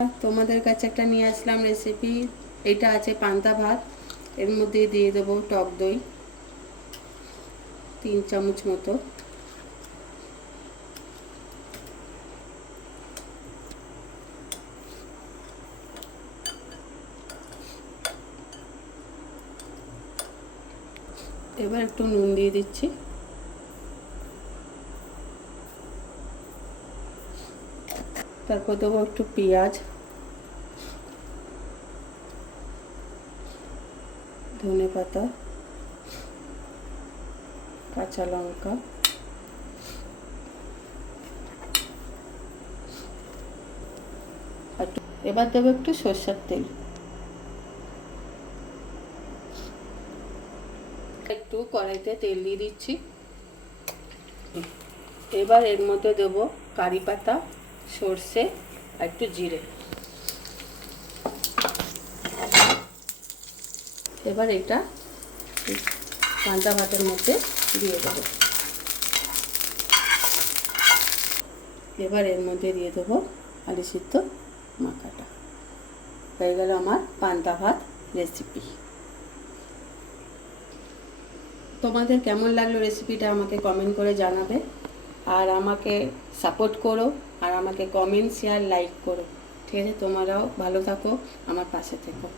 তোমাদের কাছে একটা নিয়ে আসলাম রেসিপি। এটা আছে পান্তা ভাত, এর মধ্যে দিয়ে দেবো টক দই 3 চামচ মতো, এবার একটু নুন দিয়ে দিচ্ছি, তারপর দেবো একটু পেঁয়াজ, ধনে পাতা, কাঁচা লঙ্কা, এবার দেবো একটু সরষের তেল, একটু কড়াইতে তেল দিয়ে দিচ্ছি। এবার এর মধ্যে দেবো কারি পাতা, সর্ষে আর একটু জিরে। এবার এটা পান্তা ভাতের মধ্যে দিয়ে দেবো। এবার এর মধ্যে দিয়ে দেবো আলু সিদ্ধ মাখাটা। হয়ে গেল আমার পান্তা ভাত রেসিপি। তোমাদের কেমন লাগলো রেসিপিটা আমাকে কমেন্ট করে জানাবে, আর আমাকে সাপোর্ট করো, আর আমাকে কমেন্ট শেয়ার লাইক করো। ঠিক আছে, তোমরাও ভালো থাকো, আমার পাশে থেকো।